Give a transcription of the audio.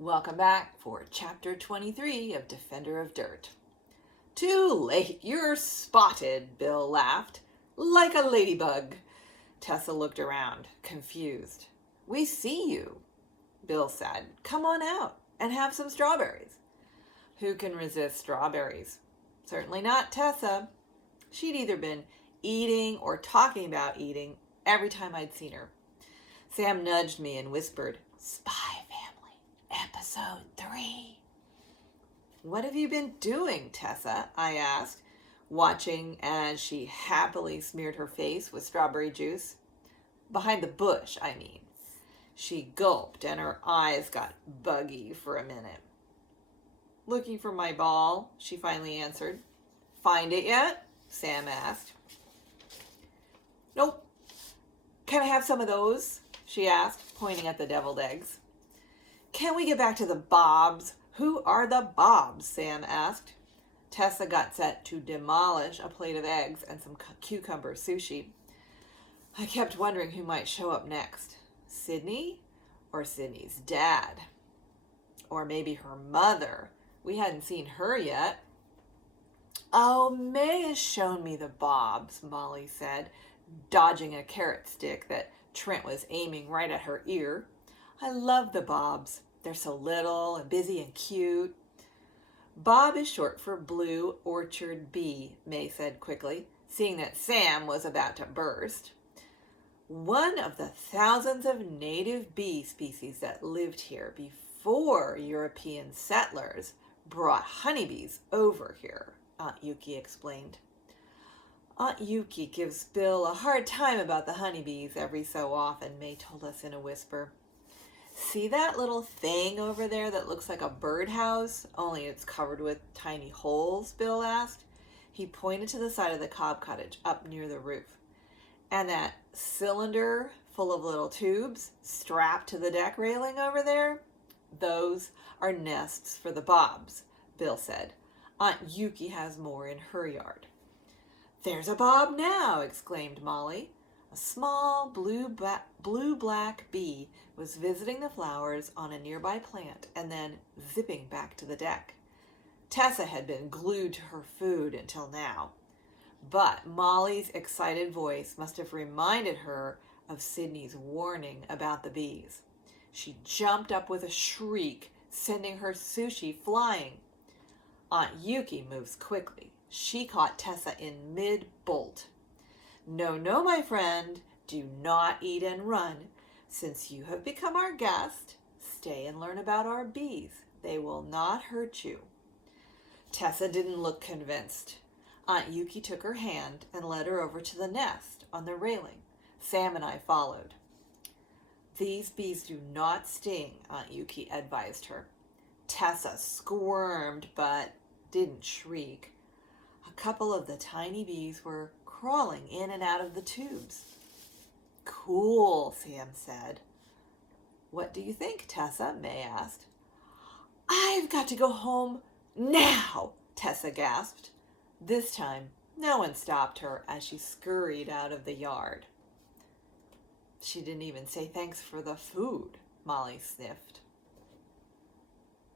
Welcome back for Chapter 23 of Defender of Dirt. Too late, you're spotted, Bill laughed. Like a ladybug. Tessa looked around, confused. We see you, Bill said. Come on out and have some strawberries. Who can resist strawberries? Certainly not Tessa. She'd either been eating or talking about eating every time I'd seen her. Sam nudged me and whispered, Spy Family, Episode 3. What have you been doing, Tessa? I asked, watching as she happily smeared her face with strawberry juice. Behind the bush, I mean. She gulped and her eyes got buggy for a minute. Looking for my ball, she finally answered. Find it yet? Sam asked. Nope. Can I have some of those? She asked, pointing at the deviled eggs. Can we get back to the Bobs? Who are the Bobs? Sam asked. Tessa got set to demolish a plate of eggs and some cucumber sushi. I kept wondering who might show up next. Sydney? Or Sydney's dad? Or maybe her mother? We hadn't seen her yet. Oh, May has shown me the Bobs, Molly said, dodging a carrot stick that Trent was aiming right at her ear. I love the Bobs. They're so little and busy and cute. Bob is short for Blue Orchard Bee, May said quickly, seeing that Sam was about to burst. One of the thousands of native bee species that lived here before European settlers brought honeybees over here, Aunt Yuki explained. Aunt Yuki gives Bill a hard time about the honeybees every so often, May told us in a whisper. See that little thing over there that looks like a birdhouse, only it's covered with tiny holes, Bill asked. He pointed to the side of the cob cottage up near the roof. And that cylinder full of little tubes strapped to the deck railing over there? Those are nests for the Bobs, Bill said. Aunt Yuki has more in her yard. There's a Bob now, exclaimed Molly. A small blue-black bee was visiting the flowers on a nearby plant and then zipping back to the deck. Tessa had been glued to her food until now, but Molly's excited voice must have reminded her of Sydney's warning about the bees. She jumped up with a shriek, sending her sushi flying. Aunt Yuki moves quickly. She caught Tessa in mid-bolt. No, no, my friend, do not eat and run. Since you have become our guest, stay and learn about our bees. They will not hurt you. Tessa didn't look convinced. Aunt Yuki took her hand and led her over to the nest on the railing. Sam and I followed. These bees do not sting, Aunt Yuki advised her. Tessa squirmed but didn't shriek. A couple of the tiny bees were crawling in and out of the tubes. Cool, Sam said. What do you think, Tessa? May asked. I've got to go home now, Tessa gasped. This time, no one stopped her as she scurried out of the yard. She didn't even say thanks for the food, Molly sniffed.